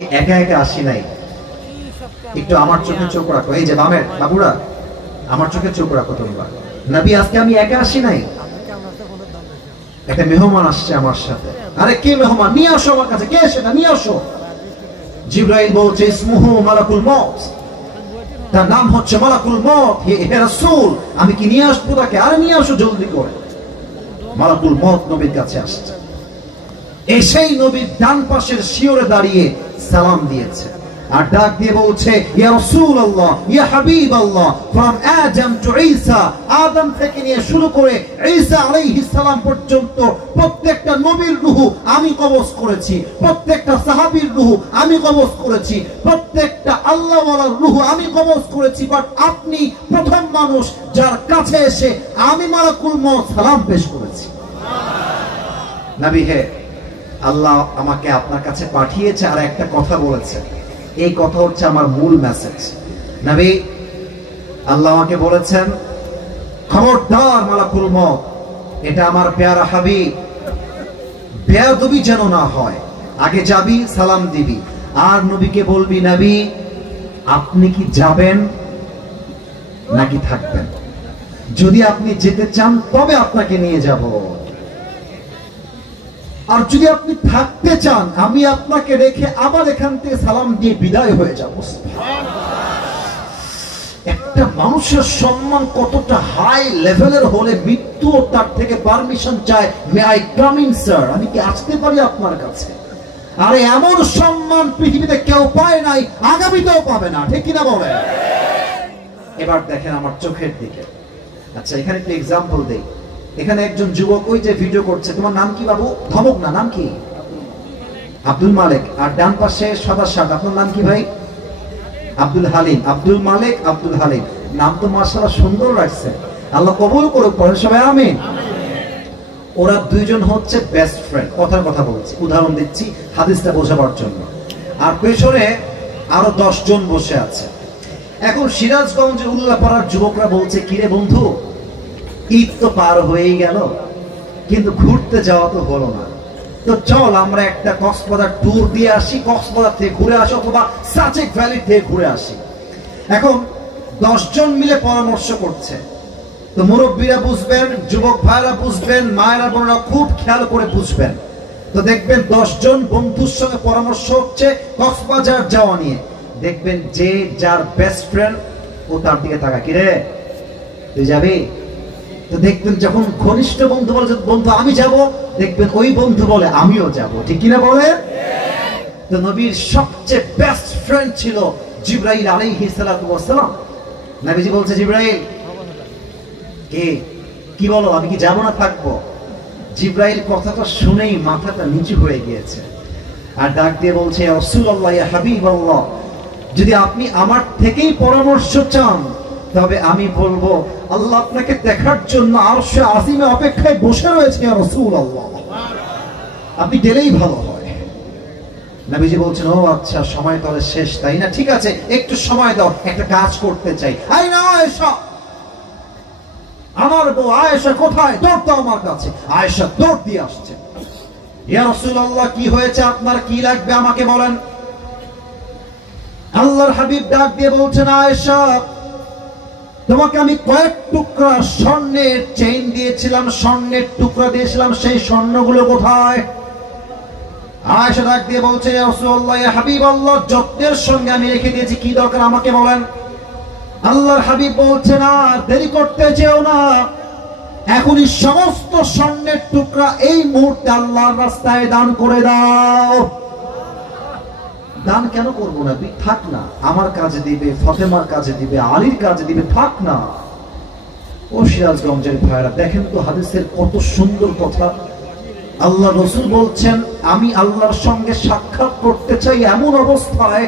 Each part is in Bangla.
একা একা আসি নাই, একটু আমার চোখে চোখ রাখো। এই যে বামের বাবুরা, আমার চোখে চোখ রাখো তোমরা। নবী আজকে আমি একা আসি নাই, একটা মেহমান আসছে আমার সাথে। আরে কে মেহমান? নিয়ে আসো আমার কাছে। কে সেটা? নিয়ে আসো। জিবরাইল বলছে ইসমুহু মালাকুল মউত, তার নাম হচ্ছে মালাকুল মউত। হে রাসূল, আমি কি নিয়ে আসবো তাকে? আরে নিয়ে আসো জলদি করে। মালাকুল মউত নবীর কাছে আসছে, এসেই নবীর ডান পাশের শিওরে দাঁড়িয়ে সালাম দিয়েছে আর ডাক দিয়ে বলছে ইয়া রাসূলুল্লাহ, ইয়া হাবিবাল্লাহ, ফ্রম আদম টু ঈসা, আদম থেকে নিয়ে শুরু করে ঈসা আলাইহিস সালাম পর্যন্ত প্রত্যেকটা নবীর রূহ আমি কবজ করেছি, প্রত্যেকটা সাহাবীর রূহ আমি কবজ করেছি, প্রত্যেকটা আল্লাহওয়ালার রূহ আমি কবজ করেছি। বাট আপনি প্রথম মানুষ যার কাছে এসে আমি মালাকুল মউত সালাম পেশ করেছি। নবী হে, আল্লাহ আমাকে আপনার কাছে পাঠিয়েছে আর একটা কথা বলেছে, এই কথা হচ্ছে আমার মূল মেসেজ। নবী, আল্লাহ আমাকে বলেছেন খবরদার মালাকুল মউত, এটা আমার প্যারা হাবিব, বেয়াদবি যেন না হয়। আগে যাবি, সালাম দিবি, আর নবীকে বলবি নবী আপনি কি যাবেন নাকি থাকবেন? যদি আপনি যেতে চান তবে আপনাকে নিয়ে যাব, আর যদি আপনি থাকতে চান আমি আপনাকে রেখে আবার এখান থেকে সালাম দিয়ে বিদায় হয়ে যাব। একটা মানুষের সম্মান কতটা হাই লেভেলের হলে মৃত্যু তার থেকে পারমিশন চায়, may I come in sir, আমি কি আসতে পারি আপনার কাছে? আরে এমন সম্মান পৃথিবীতে কেউ পায় নাই, আগামীতেও পাবে না, ঠিক কিনা বলে? এবার দেখেন আমার চোখের দিকে। আচ্ছা, এখানে একটা এক্সাম্পল দেই। এখানে একজন যুবক ওই যে ভিডিও করছে, তোমার নাম কি বাবু? ধমক না, নাম কি? আব্দুল মালিক। আর ডান পাশে সাদা শার্ট, আপনার নাম কি ভাই? আব্দুল হালিম। আব্দুল মালিক, আব্দুল হালিম, নাম তো মাশাআল্লাহ সুন্দর রাখছে, আল্লাহ কবুল করুক, পড়েন সবাই আমিন। ওরা দুইজন হচ্ছে বেস্ট ফ্রেন্ড, কথার কথা বলছি, উদাহরণ দিচ্ছি হাদিসটা বোঝাবার জন্য। আর পেছনে আরো 10 জন বসে আছে। এখন সিরাজগঞ্জের উল্লাপাড়ার যুবকরা বলছে কিরে বন্ধু, ঈদ তো পার হয়েই গেল কিন্তু ঘুরতে যাওয়া তো হলো না, তো চল আমরা একটা কক্সবাজার ট্যুর দিয়ে আসি, কক্সবাজার থেকে ঘুরে আসি অথবা সাজেক ভ্যালি থেকে ঘুরে আসি। এখন 10 জন মিলে পরামর্শ করছে, তো মুরব্বীরা বুঝবেন, যুবক ভাইরা বুঝবেন, মায়েরা বোনেরা খুব খেয়াল করে বুঝবেন। তো দেখবেন 10 জন বন্ধুর সঙ্গে পরামর্শ হচ্ছে কক্সবাজার যাওয়া নিয়ে। দেখবেন যে যার বেস্ট ফ্রেন্ড ও তার দিকে তাকা, কিরে তুই যাবি? তো দেখবেন যখন ঘনিষ্ঠ বন্ধু বলে বন্ধু আমি যাব, দেখবেন ওই বন্ধু বলে আমিও যাব, ঠিক কিনা বলে? তো নবীর সবচেয়ে বেস্ট ফ্রেন্ড ছিল জিবরাইল আলাইহিস সালাতু ওয়াস সালাম। নবীজি বলছে জিবরাইল কি বলো, আমি কি যাব না থাকবো? জিবরাইল কথাটা শুনেই মাথাটা নিচু হয়ে গিয়েছে আর ডাক দিয়ে বলছে ইয়া রাসূলুল্লাহ, ইয়া হাবিবাল্লাহ, যদি আপনি আমার থেকেই পরামর্শ চান তবে আমি বলবো আল্লাহ আপনাকে দেখার জন্য আরশে আজিমে অপেক্ষায় বসে রয়েছে ইয়া রাসূলুল্লাহ, আপনি গেলেই ভালো হয়। নবীজি বলছেন ও আচ্ছা, সময় তাহলে শেষ, তাই না? ঠিক আছে, একটু সময় দাও, একটা কাজ করতে চাই। আই না আয়েশা, আমার বউ আয়েশা কোথায়? দৌড় দাও আমার কাছে। আয়েশা দৌড় দিয়ে আসছে। ইয়া রাসূলুল্লাহ, কি হয়েছে আপনার, কি লাগবে আমাকে বলেন। আল্লাহর হাবিব ডাক দিয়ে বলছেন আয়েশা, তোমাকে আমি কয়েক টুকরা স্বর্ণের চেইন দিয়েছিলাম, স্বর্ণের টুকরা দিয়েছিলাম, সেই স্বর্ণগুলো কোথায়? আয়েশা ডাক দিয়ে বলছে ইয়া রাসূলুল্লাহ, ইয়া হাবিবাল্লাহ, যত্নের সঙ্গে আমি রেখে দিয়েছি, কি দরকার আমাকে বলেন। আল্লাহর হাবিব বলছেন আর দেরি করতে যেও না, এখনই সমস্ত স্বর্ণের টুকরা এই মুহূর্তে আল্লাহর রাস্তায় দান করে দাও। দান কেন করবো না? থাক না, আমার কাজে দিবে, ফাতেমার কাজে দিবে, আলীর কাজে দিবে, থাক না। ও সিরাজগঞ্জের ভাইরা, দেখেন তো হাদিসের কত সুন্দর কথা। আল্লাহ রাসূল বলছেন আমি আল্লাহর সঙ্গে সাক্ষাৎ করতে চাই এমন অবস্থায়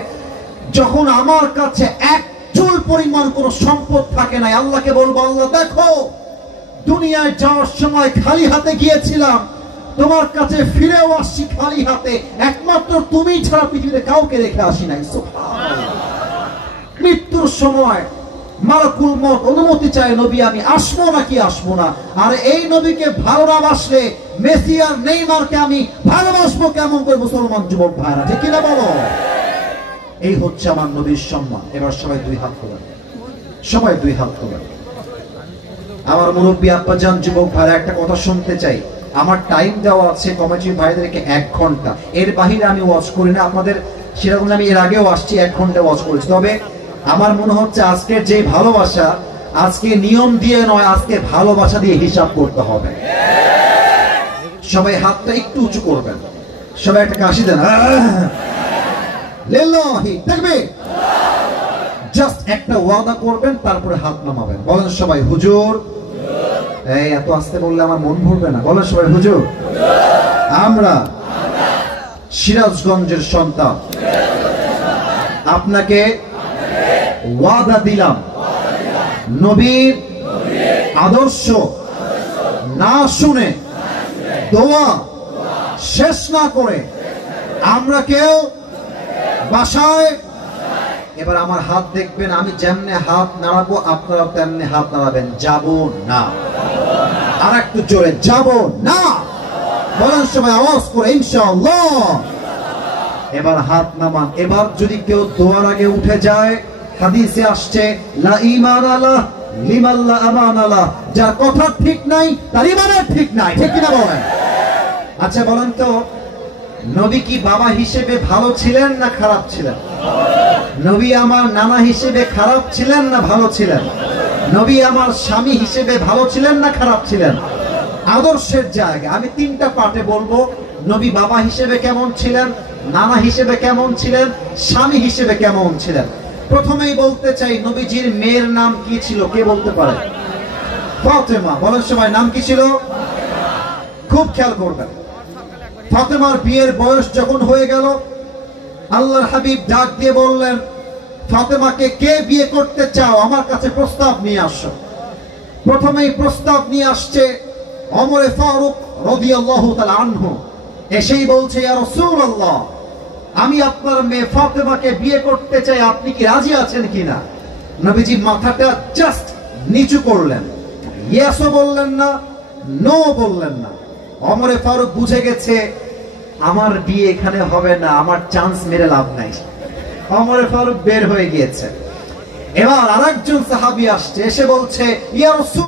যখন আমার কাছে এক চুল পরিমাণ কোনো সম্পদ থাকে নাই। আল্লাহকে বলবো আল্লাহ দেখো, দুনিয়ায় যাওয়ার সময় খালি হাতে গিয়েছিলাম, তোমার কাছে ফিরেও আসছি খালি হাতে, একমাত্র তুমি ছাড়া পৃথিবীতে কাউকে রেখে আসি নাই। সুবহানাল্লাহ। মৃত্যুর সময় মালাকুল মউত অনুমতি চায় নবী আমি আসবো নাকি আসবো না। আর এই নবীকে ভালো না বাসলে মেসি আর নেইমারকে আমি ভালোবাসবো কেমন করে? মুসলমান যুবক ভাইরা, ঠিক কিনা বলো? এই হচ্ছে আমার নবীর সম্মান। এবার সবাই দুই হাত তোলেন, সবাই দুই হাত তোলেন। আমার মুরব্বী আব্বাজান, যুবক ভাইরা, একটা কথা শুনতে চাই। আমার টাইম দেওয়া আছে কমিটির ভাইদেরকে 1 ঘন্টা, এর বাহিরে আমি ওয়াচ করি না। আপনাদের সেরকম আমি এর আগেও আসছি, 1 ঘন্টা ওয়াচ করেছি। তবে আমার মনে হচ্ছে আজকের যে ভালোবাসা, আজকে নিয়ম দিয়ে নয়, আজকে ভালোবাসা দিয়ে হিসাব করতে হবে। সবাই হাতটা একটু উঁচু করবেন, সবাই একটা কাশি দেন, লিল্লাহি তাকবীর। জাস্ট একটা ওয়াদা করবেন, তারপরে হাত নামাবেন। বলেন সবাই হুজুর। এই এত আস্তে বললে আমার মন ভরবে না। বলেন সবাই হুজুর। আমরা সিরাজগঞ্জের সন্তান, আপনাকে ওয়াদা দিলাম, নবীর আদর্শ না শুনে, দোয়া শেষ না করে আমরা কেউ বাসায়, এবার আমার হাত দেখবেন, আমি যেমনে হাত নাড়াবো আপনারা তেমনি হাত নাড়াবেন, যাব না। আর একটু জোরে, যাব না। বলেন সবাই আওয়াজ করে ইনশাআল্লাহ। এবার হাত নামান। এবার যদি কেউ দোয়ার আগে উঠে যায়, হাদিসে আসছে লা ঈমান আলাহ লিমান লা আমান আলাহ, যার কথা ঠিক নাই তার ঈমানের ঠিক নাই, ঠিক কিনা বলেন? আচ্ছা বলেন তো, নবী কি বাবা হিসেবে ভালো ছিলেন না খারাপ ছিলেন? নবী আমার নানা হিসেবে খারাপ ছিলেন না ভালো ছিলেন? নবী আমার স্বামী হিসেবে ভালো ছিলেন না খারাপ ছিলেন? আদর্শের জায়গা আমি 3টা পার্টে বলবো। নবী বাবা হিসেবে কেমন ছিলেন, নানা হিসেবে কেমন ছিলেন, স্বামী হিসেবে কেমন ছিলেন। প্রথমেই বলতে চাই, নবীজির মেয়ের নাম কি ছিল? কে বলতে পারে? ফাতেমা। বলেন সবাই, নাম কি ছিল? খুব খেয়াল করবেন। ফাতেমার বিয়ের বয়স যখন হয়ে গেল, আল্লাহর হাবিব ডাক দিয়ে বললেন, ফাতেমাকে কে বিয়ে করতে চাও? আমার কাছে প্রস্তাব নিয়ে আসো। প্রথমেই প্রস্তাব নিয়ে আসছে ওমরে ফারুক রাদিয়াল্লাহু তাআলা আনহু। এসেই বলছে, ইয়া রাসূলুল্লাহ, আমি আপনার মেয়ে ফাতেমাকে বিয়ে করতে চাই, আপনি কি রাজি আছেন কিনা? নবীজি মাথাটা জাস্ট নিচু করলেন, ইয়েসও বললেন না, নো বললেন না। ওমরে ফারুক বুঝে গেছে আমার বিয়ে এখানে হবে না, আমার চান্স মেরে লাভ নাই। ওমরে ফারুক বের হয়ে গিয়েছে। এবার আরেকজন সাহাবী আসছে, এসে বলছে, ইয়া রাসূল